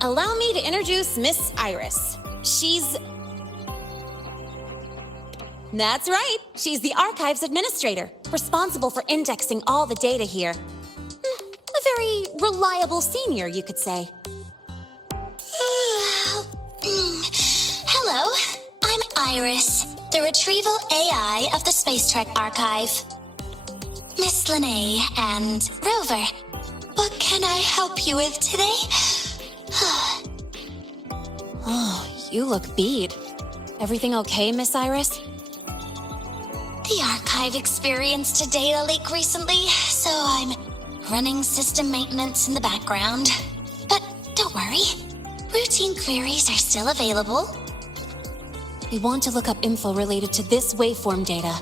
Allow me to introduce Miss Iris. That's right. She's the Archives Administrator, responsible for indexing all the data here. A very reliable senior, you could say. Hello, I'm Iris, the Retrieval AI of the Space Trek Archive. Miss Linnae and Rover, what can I help you with today? Oh, you look beat. Everything okay, Miss Iris? The Archive experienced a data leak recently, so I'm running system maintenance in the background. But don't worry, routine queries are still available. We want to look up info related to this waveform data.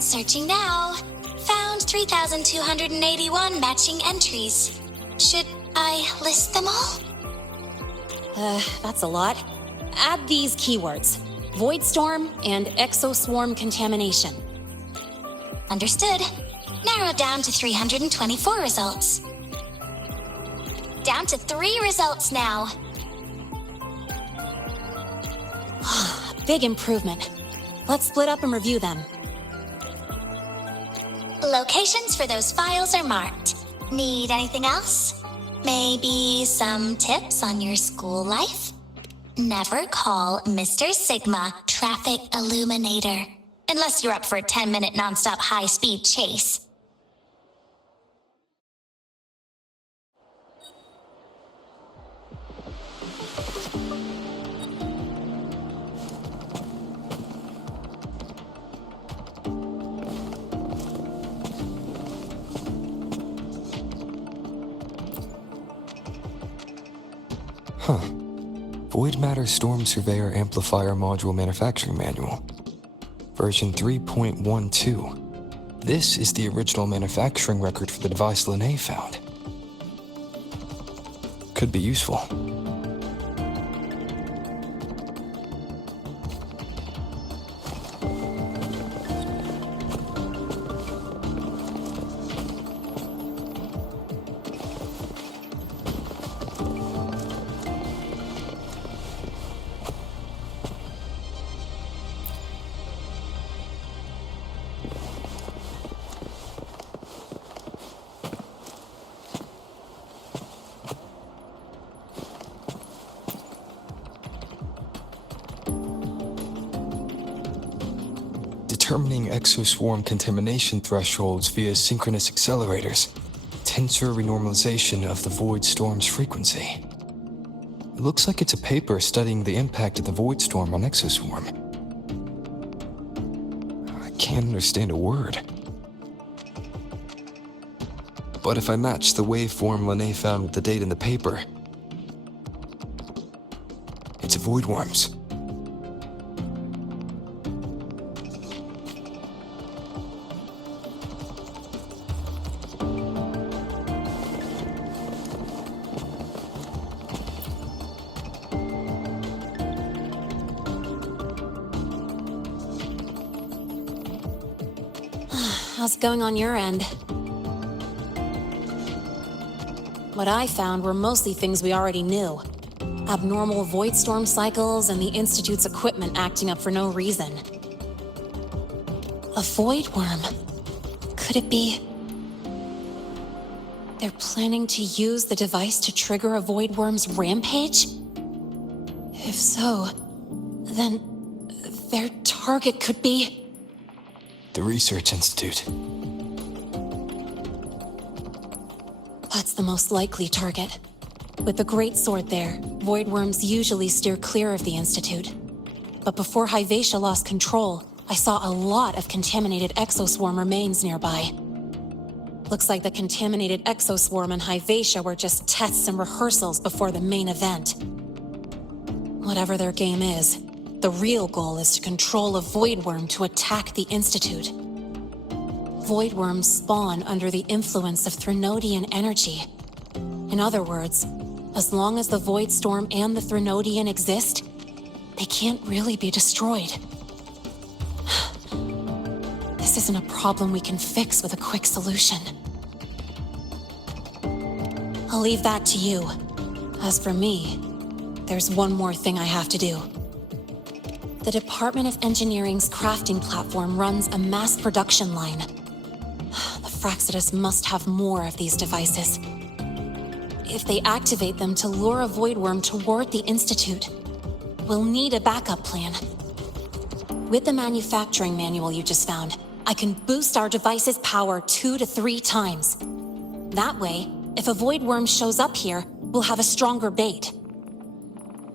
Searching now. Found 3,281 matching entries. Should I list them all? That's a lot. Add these keywords: void storm and exoswarm contamination. Understood. Narrowed down to 324 results. Down to 3 results now. Big improvement. Let's split up and review them. Locations for those files are marked. Need anything else? Maybe some tips on your school life? Never call Mr. Sigma Traffic Illuminator, unless you're up for a 10-minute nonstop high-speed chase. Huh. Void Matter Storm Surveyor Amplifier Module Manufacturing Manual. Version 3.12. This is the original manufacturing record for the device Linnae found. Could be useful. Determining exoswarm contamination thresholds via synchronous accelerators. Tensor renormalization of the void storm's frequency. It looks like it's a paper studying the impact of the void storm on exoswarm. I can't understand a word. But if I match the waveform Linnae found with the date in the paper, it's a void worms. How's it going on your end? What I found were mostly things we already knew. Abnormal void storm cycles and the Institute's equipment acting up for no reason. A void worm? Could it be... they're planning to use the device to trigger a void worm's rampage? If so, then their target could be... The Research Institute. That's the most likely target. With the Great Sword there, void worms usually steer clear of the Institute. But before Hyvatia lost control, I saw a lot of contaminated exoswarm remains nearby. Looks like the contaminated exoswarm and Hyvatia were just tests and rehearsals before the main event. Whatever their game is, the real goal is to control a void worm to attack the Institute. Void worms spawn under the influence of Threnodian energy. In other words, as long as the void storm and the Threnodian exist, they can't really be destroyed. This isn't a problem we can fix with a quick solution. I'll leave that to you. As for me, there's one more thing I have to do. The Department of Engineering's crafting platform runs a mass production line. The Frostlands must have more of these devices. If they activate them to lure a void worm toward the Institute, we'll need a backup plan. With the manufacturing manual you just found, I can boost our device's power 2 to 3 times. That way, if a void worm shows up here, we'll have a stronger bait.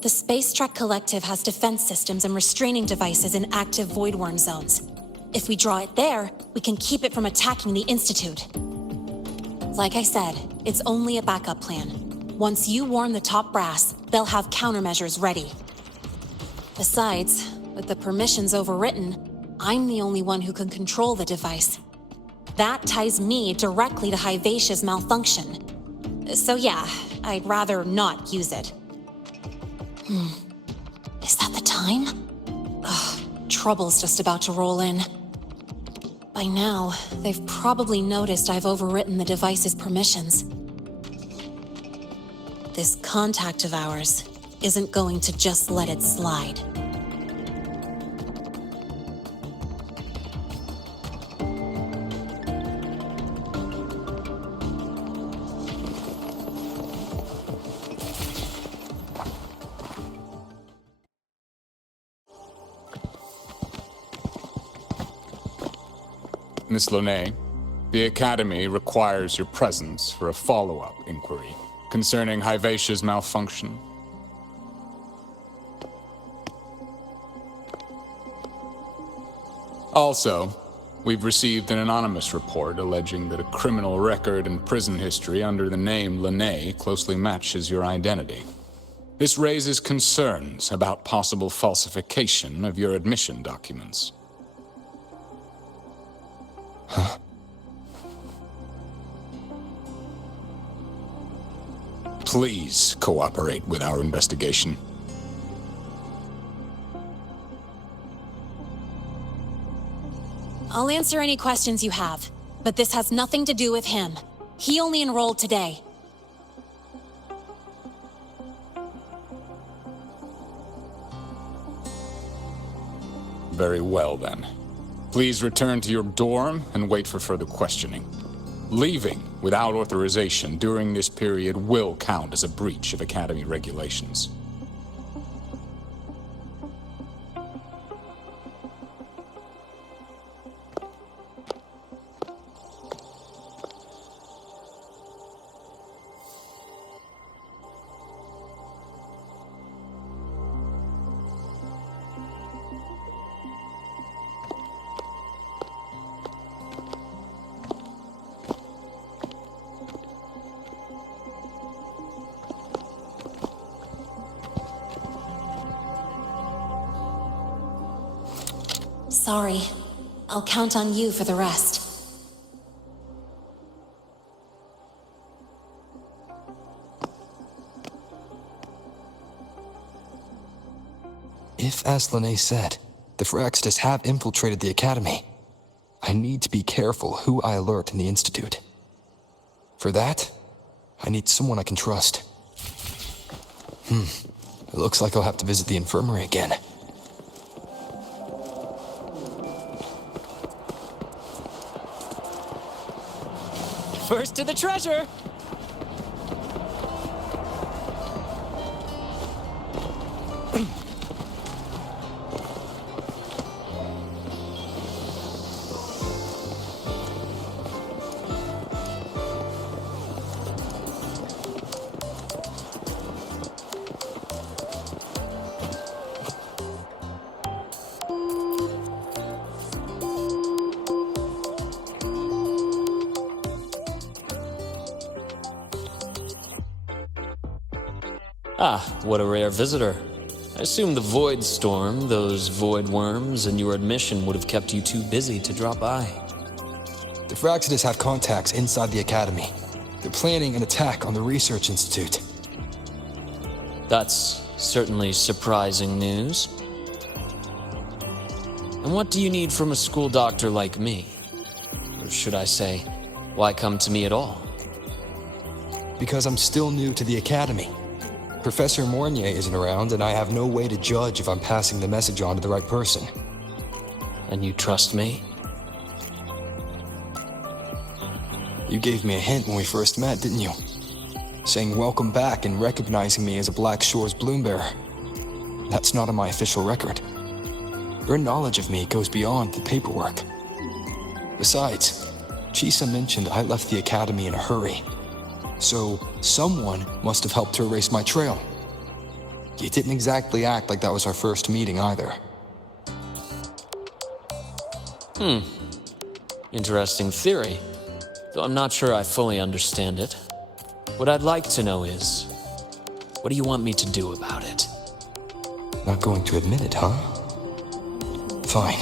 The Space Trek Collective has defense systems and restraining devices in active void worm zones. If we draw it there, we can keep it from attacking the Institute. Like I said, it's only a backup plan. Once you warn the top brass, they'll have countermeasures ready. Besides, with the permissions overwritten, I'm the only one who can control the device. That ties me directly to Hyvacia's malfunction. So yeah, I'd rather not use it. Is that the time? Ugh, trouble's just about to roll in. By now, they've probably noticed I've overwritten the device's permissions. This contact of ours isn't going to just let it slide. Miss Lene, the Academy requires your presence for a follow-up inquiry concerning Hyvacia's malfunction. Also, we've received an anonymous report alleging that a criminal record and prison history under the name Lene closely matches your identity. This raises concerns about possible falsification of your admission documents. Huh? Please cooperate with our investigation. I'll answer any questions you have, but this has nothing to do with him. He only enrolled today. Very well, then. Please return to your dorm and wait for further questioning. Leaving without authorization during this period will count as a breach of Academy regulations. Sorry. I'll count on you for the rest. If, as Lene said, the Frostlands have infiltrated the Academy, I need to be careful who I alert in the Institute. For that, I need someone I can trust. It looks like I'll have to visit the infirmary again. First to the treasure! Ah, what a rare visitor. I assume the void storm, those void worms, and your admission would have kept you too busy to drop by. The Frostlands have contacts inside the Academy. They're planning an attack on the Research Institute. That's certainly surprising news. And what do you need from a school doctor like me? Or should I say, why come to me at all? Because I'm still new to the Academy. Professor Mornier isn't around, and I have no way to judge if I'm passing the message on to the right person. And you trust me? You gave me a hint when we first met, didn't you? Saying welcome back and recognizing me as a Black Shores bloom bearer. That's not on my official record. Your knowledge of me goes beyond the paperwork. Besides, Chisa mentioned I left the Academy in a hurry. So, someone must have helped to erase my trail. You didn't exactly act like that was our first meeting either. Interesting theory, though I'm not sure I fully understand it. What I'd like to know is, what do you want me to do about it? Not going to admit it, huh? Fine.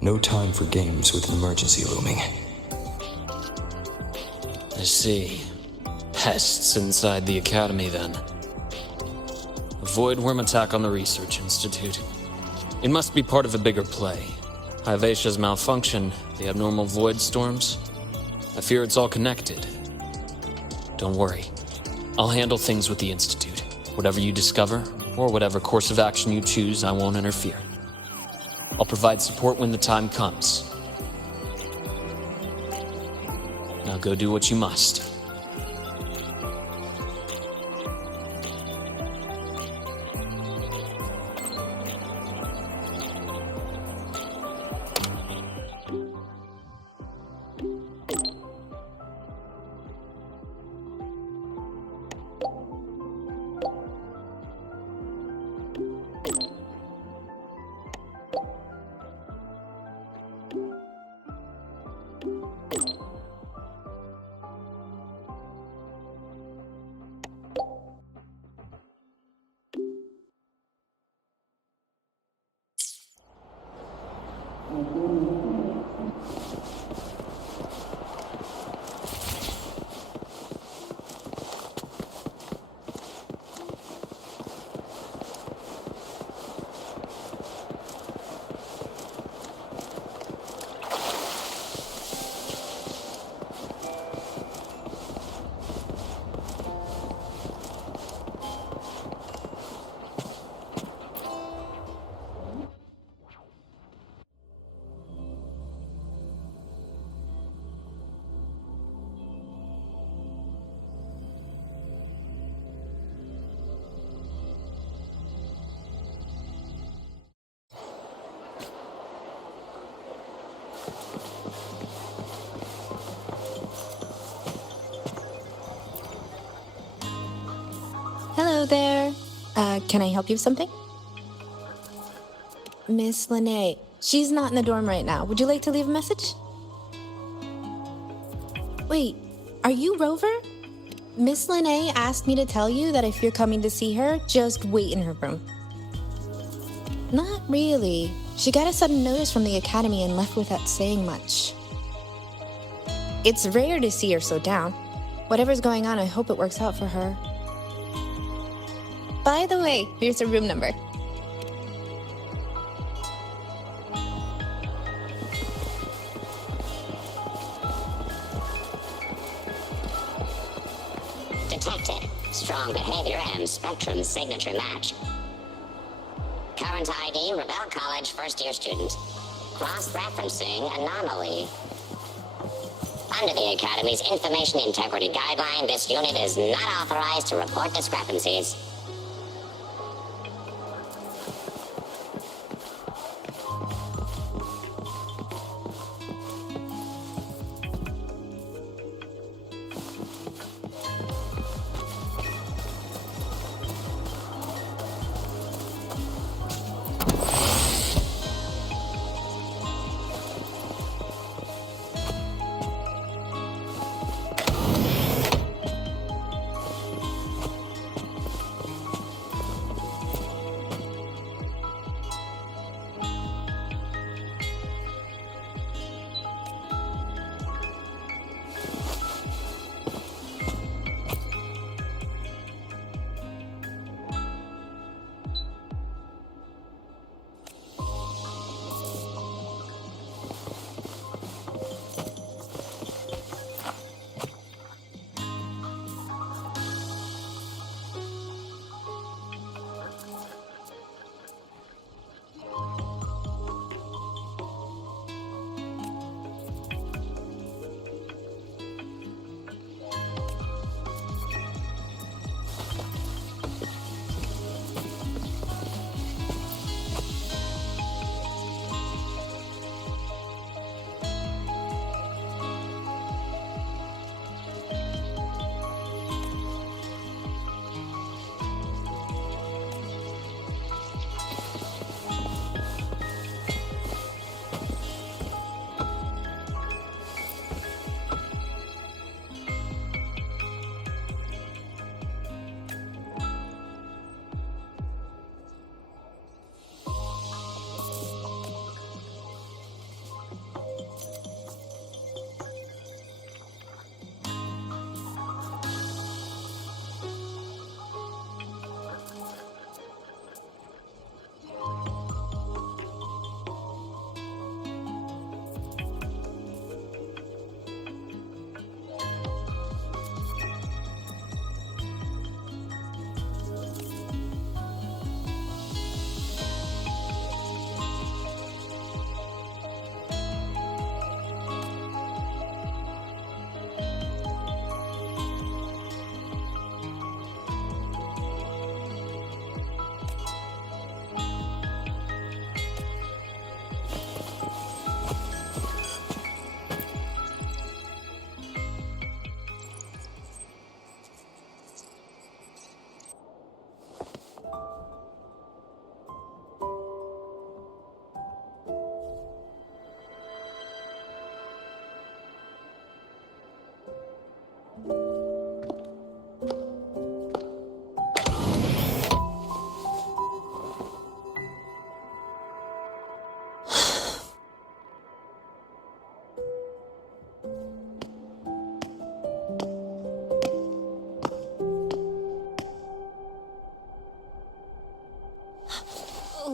No time for games with an emergency looming. I see. Pests inside the Academy, then. A void worm attack on the Research Institute. It must be part of a bigger play. Hyvacia's malfunction, the abnormal void storms. I fear it's all connected. Don't worry. I'll handle things with the Institute. Whatever you discover, or whatever course of action you choose, I won't interfere. I'll provide support when the time comes. Now go do what you must. Hello there. Can I help you with something? Miss Lene. She's not in the dorm right now. Would you like to leave a message? Wait, are you Rover? Miss Lene asked me to tell you that if you're coming to see her, just wait in her room. Not really. She got a sudden notice from the Academy and left without saying much. It's rare to see her so down. Whatever's going on, I hope it works out for her. By the way, here's her room number. Detected. Strong behavior and spectrum signature match. Current ID, Rebel College first-year student. Cross-referencing anomaly. Under the Academy's Information Integrity Guideline, this unit is not authorized to report discrepancies.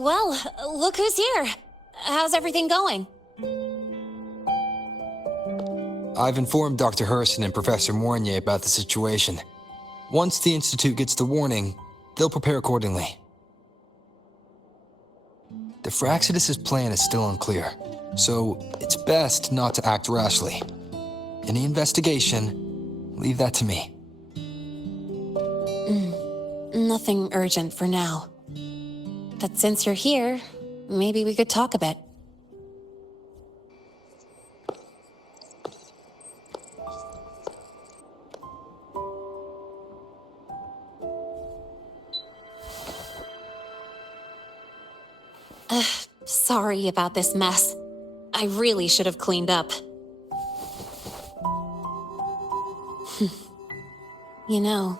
Well, look who's here. How's everything going? I've informed Dr. Herson and Professor Mournier about the situation. Once the Institute gets the warning, they'll prepare accordingly. The Fraxidus' plan is still unclear, so it's best not to act rashly. Any investigation, leave that to me. Nothing urgent for now. But since you're here, maybe we could talk a bit. Sorry about this mess. I really should have cleaned up. You know,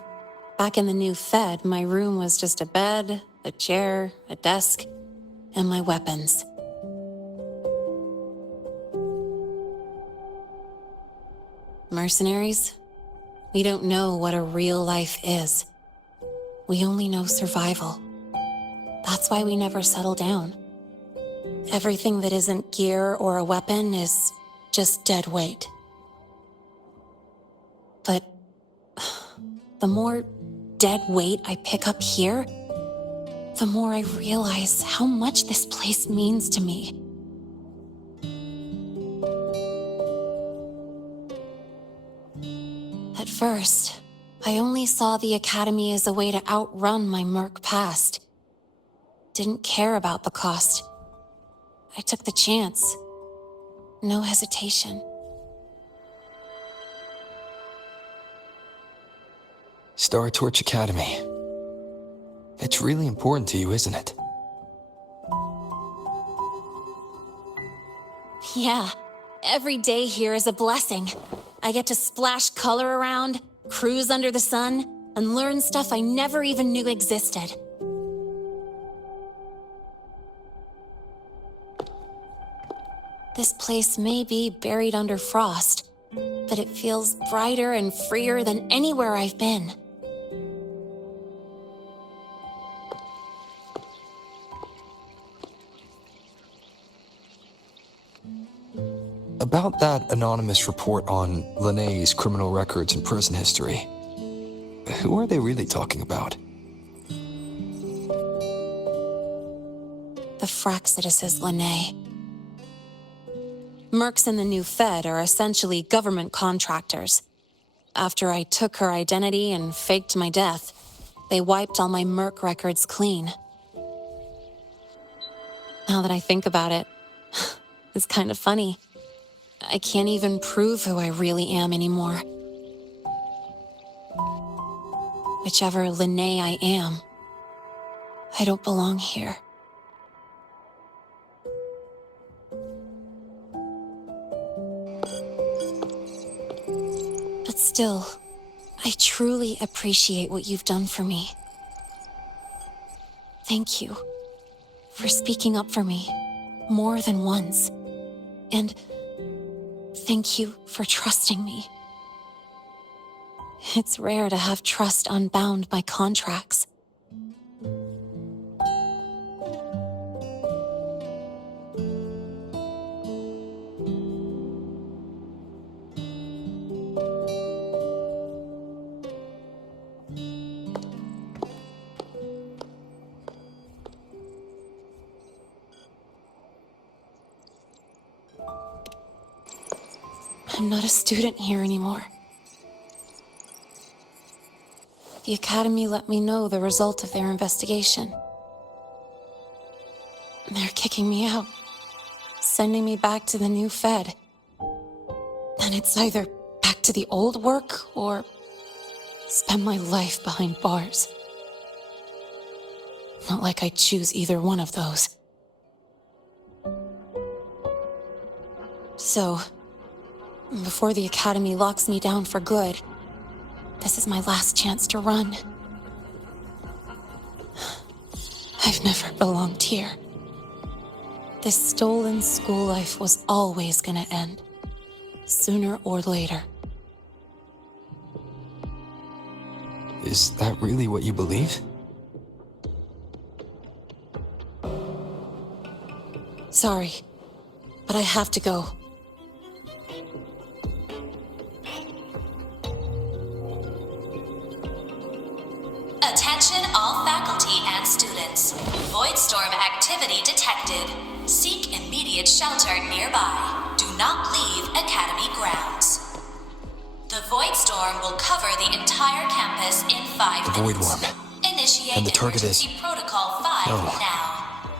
back in the new Fed, my room was just a bed, a chair, a desk, and my weapons. Mercenaries? We don't know what a real life is. We only know survival. That's why we never settle down. Everything that isn't gear or a weapon is just dead weight. But the more dead weight I pick up here, the more I realize how much this place means to me. At first, I only saw the Academy as a way to outrun my merc past. Didn't care about the cost. I took the chance. No hesitation. Star Torch Academy. It's really important to you, isn't it? Yeah, every day here is a blessing. I get to splash color around, cruise under the sun, and learn stuff I never even knew existed. This place may be buried under frost, but it feels brighter and freer than anywhere I've been. About that anonymous report on Linné's criminal records and prison history, who are they really talking about? The Fraxidus is Linné. Mercs in the new Fed are essentially government contractors. After I took her identity and faked my death, they wiped all my merc records clean. Now that I think about it, it's kind of funny. I can't even prove who I really am anymore. Whichever Linné I am, I don't belong here. But still, I truly appreciate what you've done for me. Thank you for speaking up for me more than once. And thank you for trusting me. It's rare to have trust unbound by contracts. I'm not a student here anymore. The Academy let me know the result of their investigation. They're kicking me out, sending me back to the new Fed. And it's either back to the old work or spend my life behind bars. Not like I choose either one of those. So, before the Academy locks me down for good, this is my last chance to run. I've never belonged here. This stolen school life was always gonna end, sooner or later. Is that really what you believe? Sorry, but I have to go. Attention all faculty and students. Voidstorm activity detected. Seek immediate shelter nearby. Do not leave Academy grounds. The Voidstorm will cover the entire campus in 5 The minutes. Void Worm. Initiate And the target is- emergency protocol 5 No. now.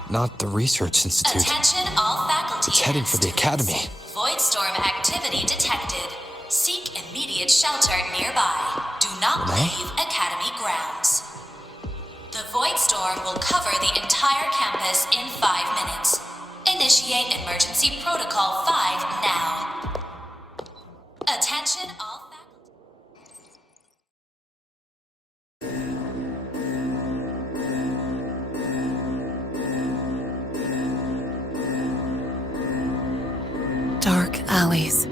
Not the Research Institute. Attention all faculty It's heading and for the students. Academy. Voidstorm activity detected. Seek immediate shelter nearby. Do not Renee? leave Academy grounds. The Voidstorm will cover the entire campus in 5 minutes. Initiate emergency protocol 5 now. Attention all faculty. Dark alleys.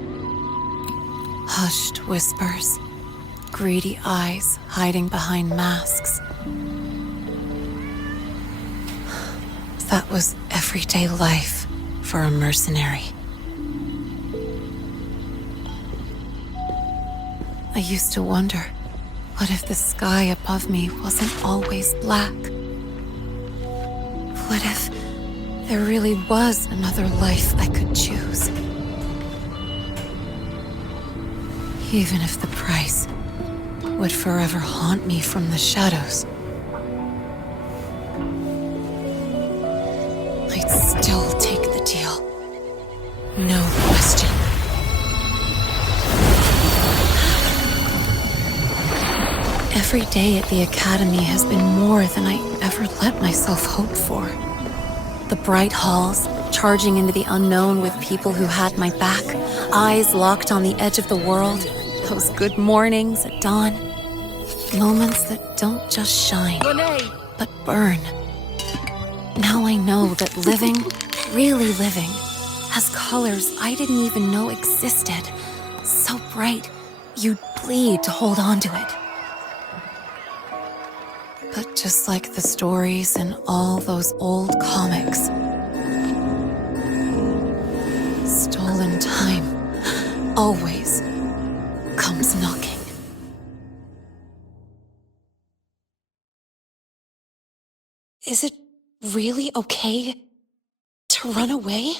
Hushed whispers. Greedy eyes hiding behind masks. That was everyday life for a mercenary. I used to wonder, what if the sky above me wasn't always black? What if there really was another life I could choose? Even if the price would forever haunt me from the shadows, I'd still take the deal. No question. Every day at the Academy has been more than I ever let myself hope for. The bright halls, charging into the unknown with people who had my back, eyes locked on the edge of the world, those good mornings at dawn, moments that don't just shine, but burn. Now I know that living, really living, has colors I didn't even know existed. So bright, you'd bleed to hold on to it. But just like the stories in all those old comics, stolen time always comes knocking. Is it really okay to run away?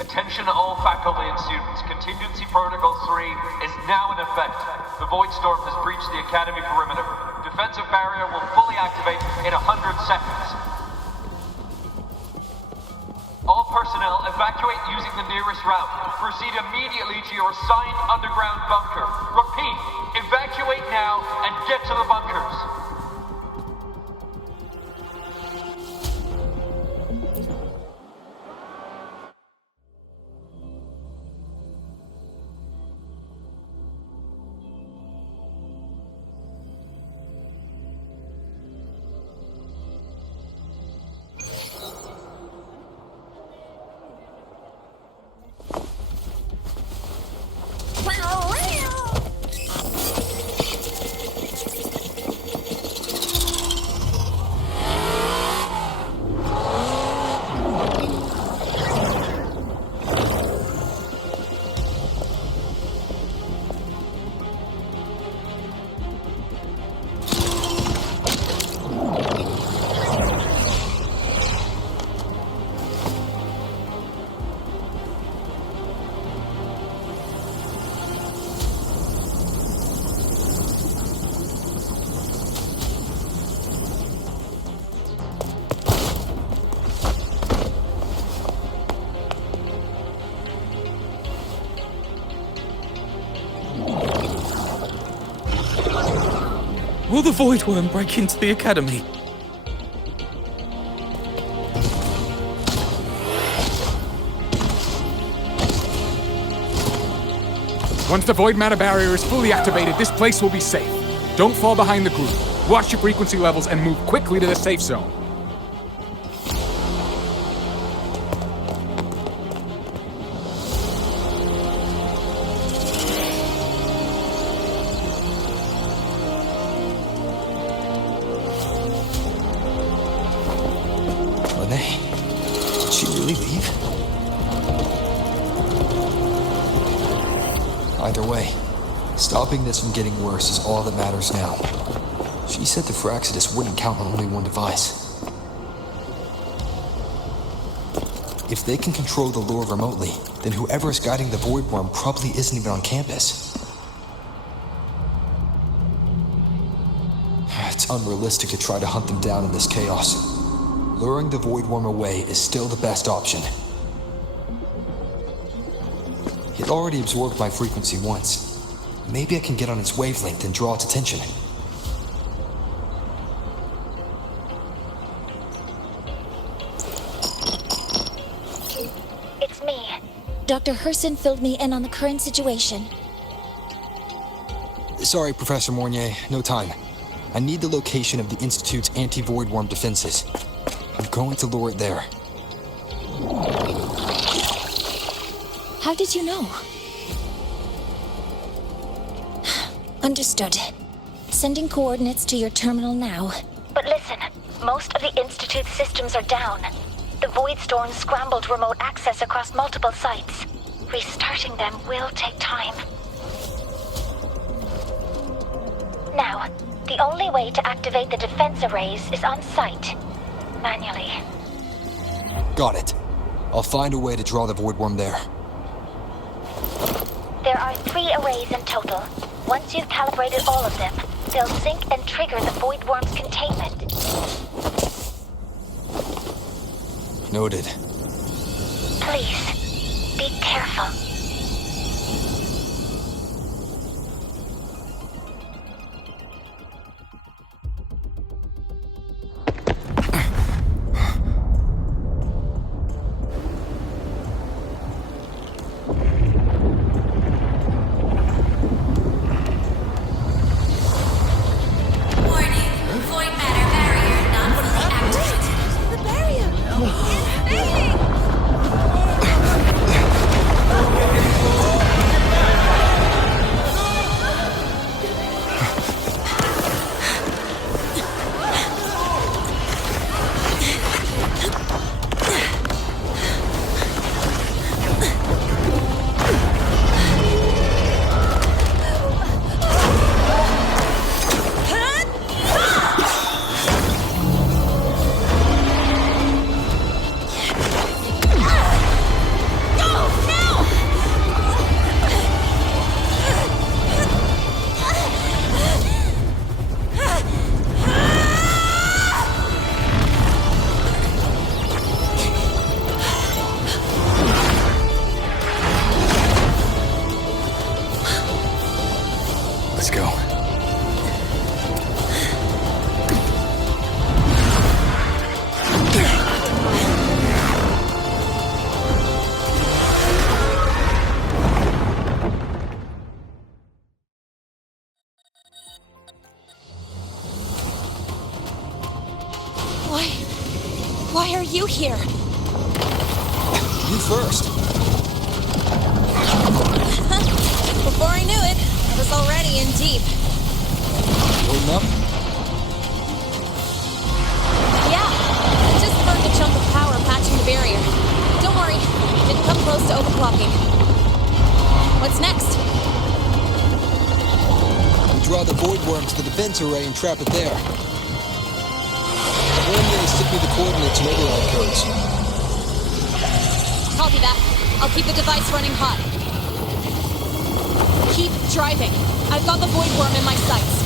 Attention all faculty and students. Contingency Protocol 3 is now in effect. The Voidstorm has breached the Academy perimeter. Defensive barrier will fully activate in 100 seconds. All personnel evacuate using the nearest route. Proceed immediately to your assigned underground bunker. Repeat, evacuate now and get to the bunkers. Will the Void Worm break into the Academy? Once the void matter barrier is fully activated, this place will be safe. Don't fall behind the group. Watch your frequency levels and move quickly to the safe zone. Lene. Did she really leave? Either way, stopping this from getting worse is all that matters now. She said the Fraxidus wouldn't count on only one device. If they can control the lure remotely, then whoever is guiding the Void Worm probably isn't even on campus. It's unrealistic to try to hunt them down in this chaos. Luring the Void Worm away is still the best option. It already absorbed my frequency once. Maybe I can get on its wavelength and draw its attention. It's me. Dr. Herson filled me in on the current situation. Sorry, Professor Mornier, no time. I need the location of the Institute's anti-Void Worm defenses. I'm going to lure it there. How did you know? Understood. Sending coordinates to your terminal now. But listen, most of the Institute's systems are down. The Void Storm scrambled remote access across multiple sites. Restarting them will take time. Now, the only way to activate the defense arrays is on site. Manually. Got it. I'll find a way to draw the Void Worm there. There are 3 arrays in total. Once you've calibrated all of them, they'll sync and trigger the Void Worm's containment. Noted. Please, be careful. Let's go. Why are you here? You first. Before I knew it, I was already in deep. Loading up? Yeah, I just burned a chunk of power patching the barrier. Don't worry, didn't come close to overclocking. What's next? You draw the Void Worm to the defense array and trap it there. Then stick me the coordinates and override codes. Copy that. I'll keep the device running hot. Keep driving. I've got the Void Worm in my sights.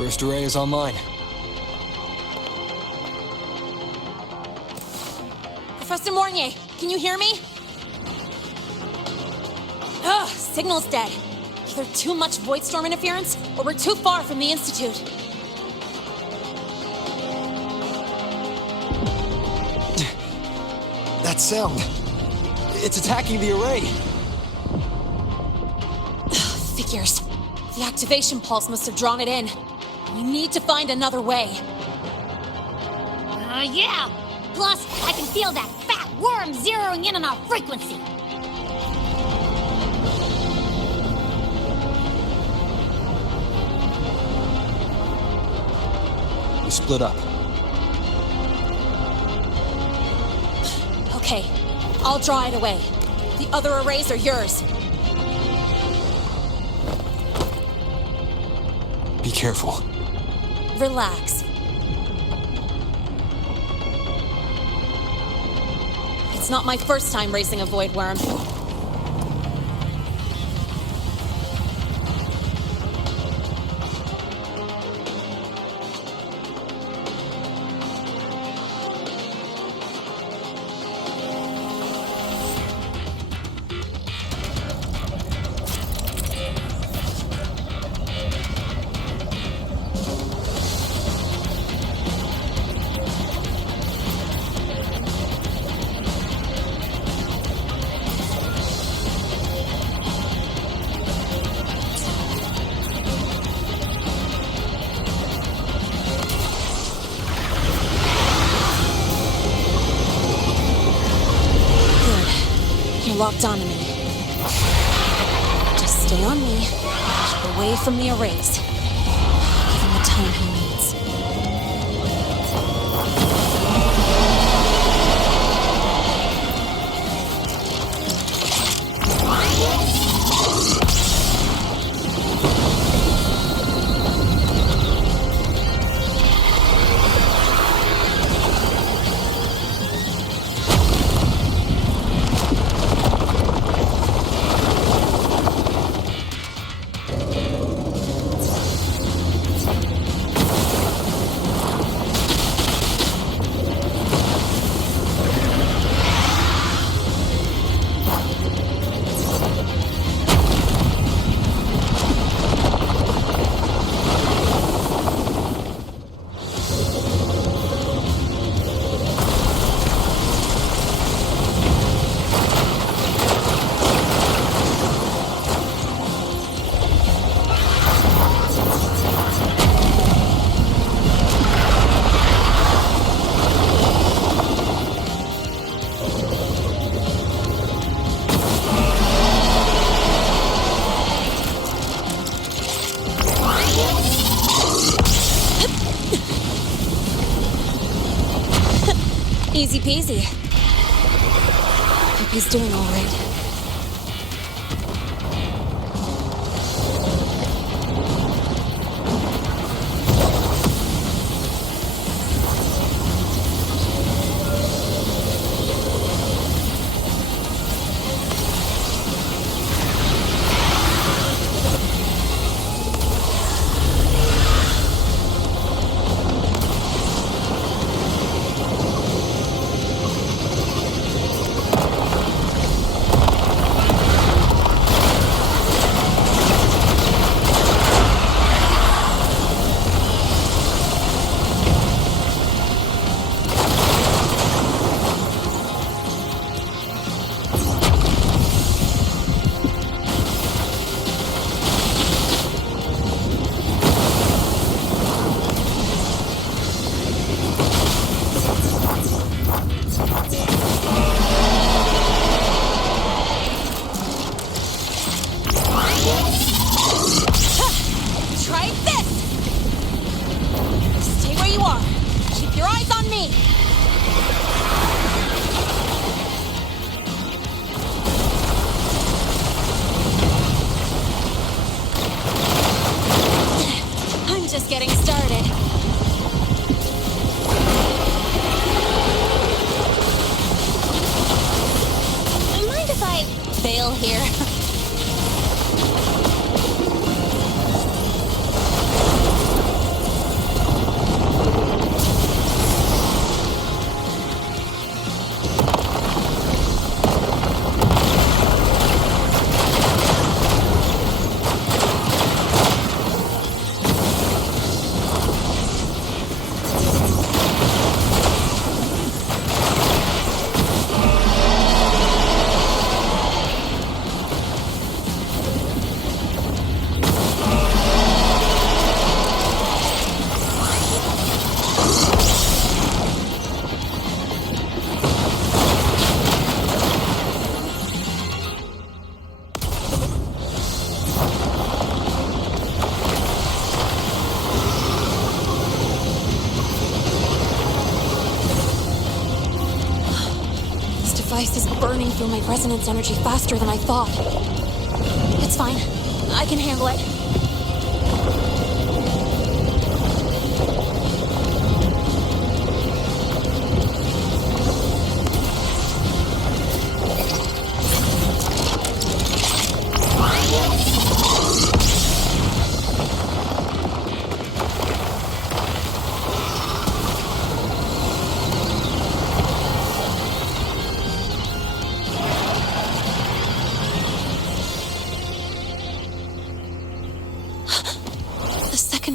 First array is online. Professor Mornier, can you hear me? Ugh, signal's dead. Either too much void storm interference, or we're too far from the Institute. That sound. It's attacking the array. Figures. The activation pulse must have drawn it in. We need to find another way. Yeah! Plus, I can feel that fat worm zeroing in on our frequency. We split up. Okay, I'll draw it away. The other arrays are yours. Be careful. Relax. It's not my first time racing a void worm. Locked onto me. Just stay on me. Keep away from the arrays. Give him the time he needs. Easy peasy. Hope he's doing all right. device is burning through my resonance energy faster than I thought. It's fine. I can handle it.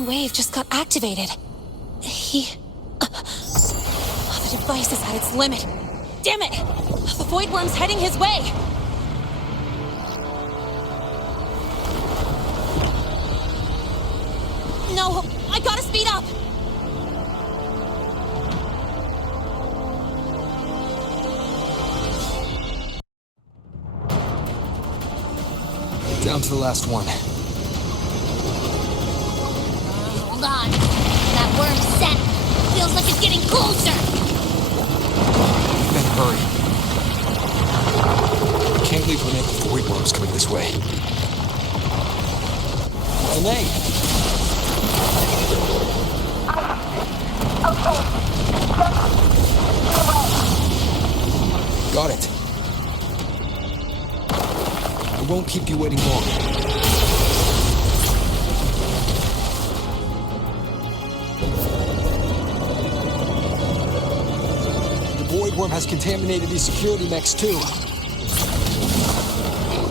Wave just got activated. The device is at its limit. Damn it! The void worm's heading his way! No, I gotta speed up! Down to the last one. Hold on. That worm's set. Feels like it's getting closer. Then hurry. Can't leave Renee with the void worms coming this way. Renee! Got it. I won't keep you waiting long. Worm has contaminated these security mechs too.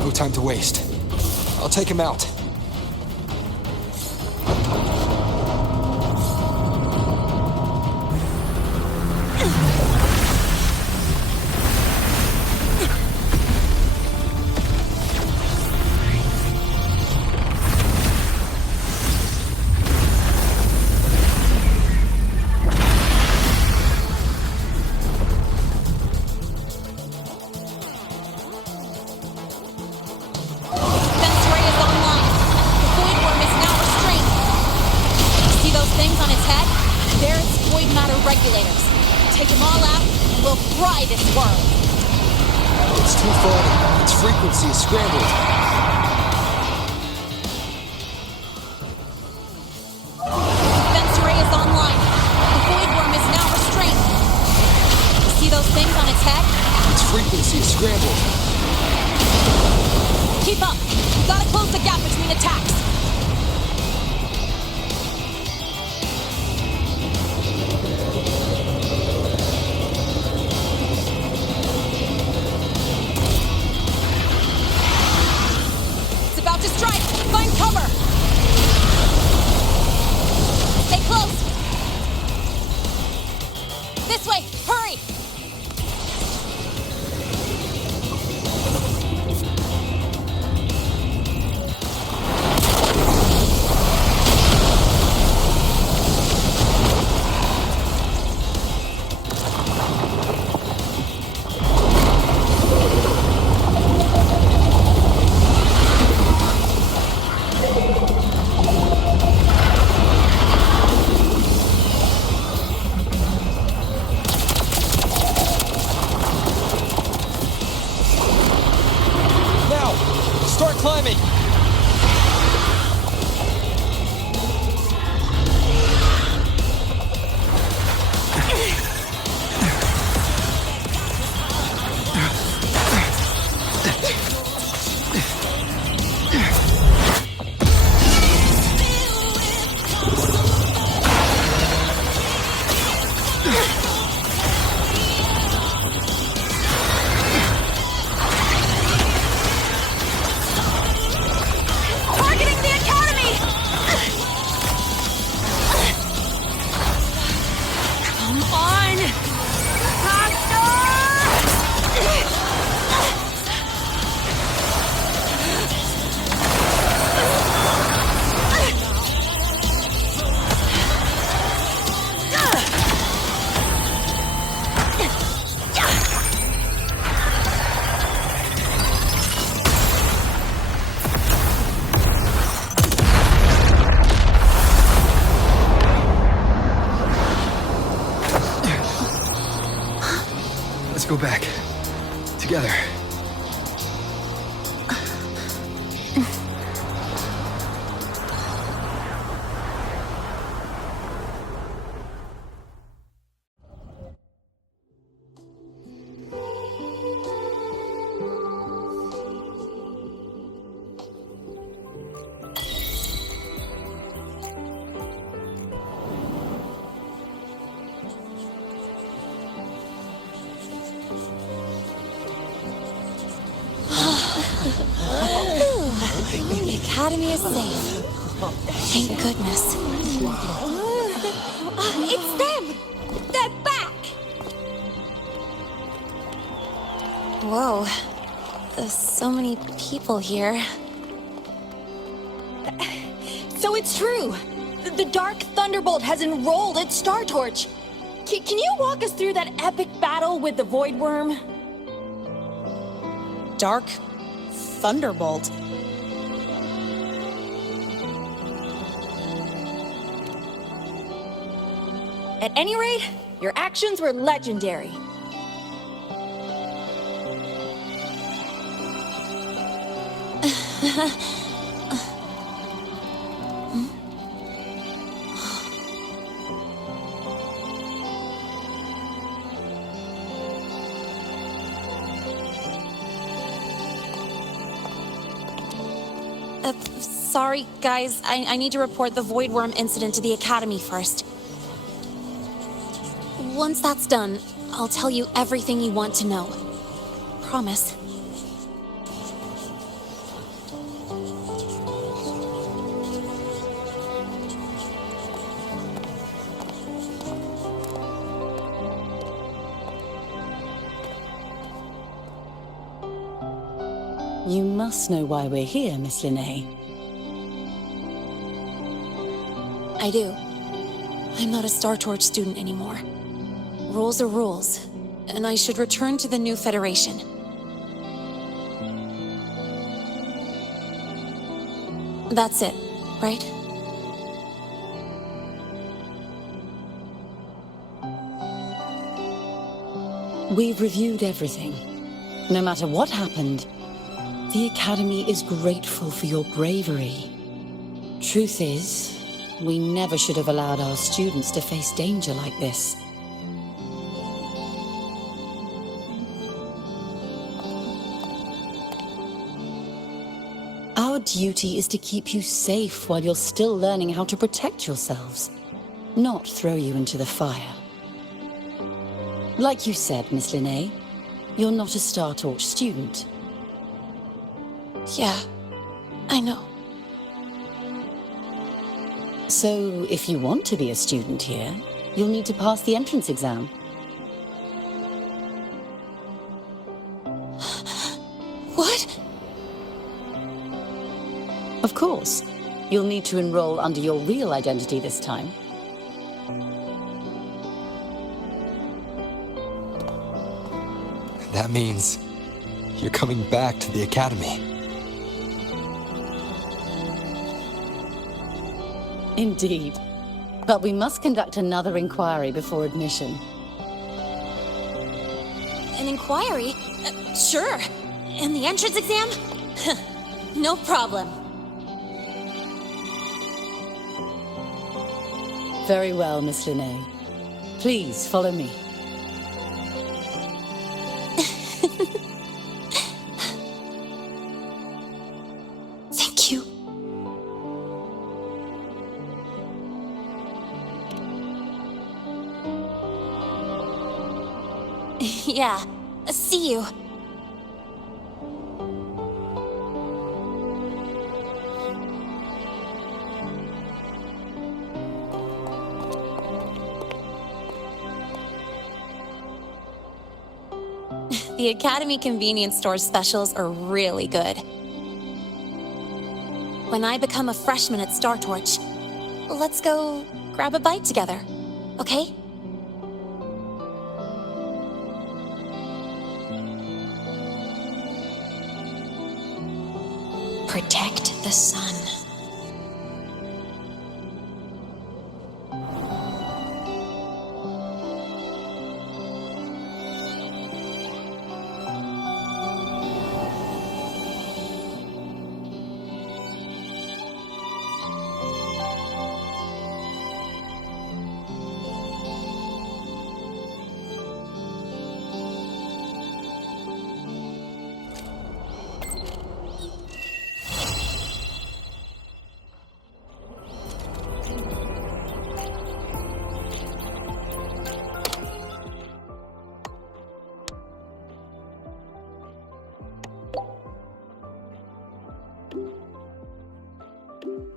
No time to waste. I'll take him out. Let's go back. together. The academy is safe. Thank goodness. It's them! They're back! Whoa. There's so many people here. So it's true! The Dark Thunderbolt has enrolled at Star Torch! Can you walk us through that epic battle with the Void Worm? Dark Thunderbolt. At any rate, your actions were legendary. Sorry, guys. I need to report the Void Worm incident to the Academy first. Once that's done, I'll tell you everything you want to know. Promise. You must know why we're here, Miss Linnae. I do. I'm not a Star Torch student anymore. Rules are rules, and I should return to the new Federation. That's it, right? We've reviewed everything. No matter what happened, the Academy is grateful for your bravery. Truth is, we never should have allowed our students to face danger like this. Our duty is to keep you safe while you're still learning how to protect yourselves, not throw you into the fire. Like you said, Miss Linnae, you're not a Star Torch student. Yeah, I know. So, if you want to be a student here, you'll need to pass the entrance exam. What? Of course. You'll need to enroll under your real identity this time. That means you're coming back to the Academy. Indeed. But we must conduct another inquiry before admission. An inquiry? Sure. And the entrance exam? No problem. Very well, Miss Linnae. Please follow me. Thank you. Yeah, see you. The Academy convenience store specials are really good. When I become a freshman at Star Torch, let's go grab a bite together, okay? Protect the sun. you